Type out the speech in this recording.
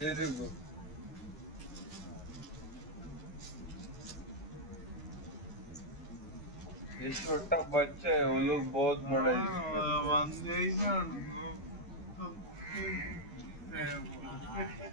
Very good. ये छोटा बच्चा है वो लोग बहुत बड़ा यूज करते हैं